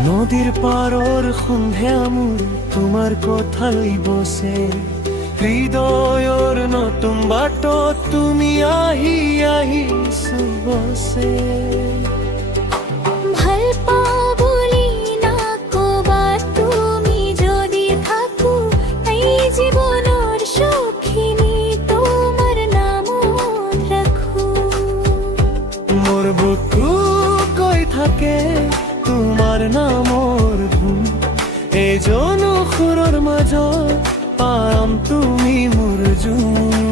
নদীর পারর সন্ধ্যা মোৰ তোমাৰ কথাই বসে হৃদয়ৰ নতুন বাটত তুমি আহি আহি বসে ভাল পাওঁ বুলি নকবা তুমি যদি থাকো এই জীৱনৰ সুখখিনি তোমাৰ নামত ৰাখো মোৰ বুকু গৈ থাকে তোমাৰ নামৰ ধুন এই জনসুৰৰ মাজত পাম তুমি মোৰ জোন